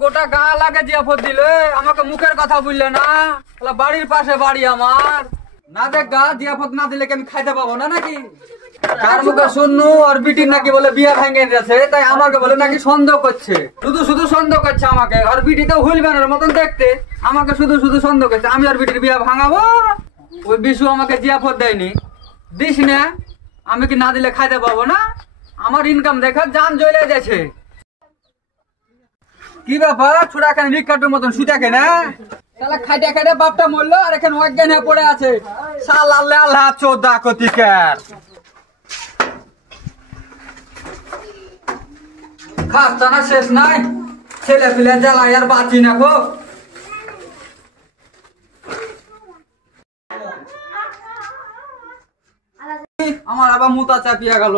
গোটা গা লাগে জিয়াফত দিলে আমাকে মুখের কথা বললে না। বাড়ির পাশে বাড়ি আমার, না দেখ গা জিয়াফত না দিলে কি আমি খাইতে পাবো না নাকি? তার মুখে শুননু আর বিটির নাকি বলে বিয়া ভেঙে দিয়েছে, তাই আমাকে বলে নাকি সন্দেহ করছে, শুধু শুধু সন্দেহ করছে আমাকে। আর বিটি তো হুইলম্যানের মতন দেখতে, আমাকে শুধু শুধু সন্দেহ করছে। আমি আর বিটির বিয়া ভাঙাবো? ওই বিশু আমাকে জিয়াফত দেয়নি, দিস না, আমি কি না দিলে খাইতে পাবো না? আমার ইনকাম দেখা জান জ্বলে যাচ্ছে। কি ব্যাপার ছোড়া এখানে নিকাটের মতন শুতে কেনা? শালা খাইতে খাইতে বাপটা মরলো আর এখানে অজ্ঞান হয়ে পড়ে আছে। শালা আল্লাহ চোদা কতিকার খাস্তা না শেষ নাই, ছেলে পিলে জ্বালাই আর বাঁচি না গো। আমার আবার মুতা চাপিয়া গেল।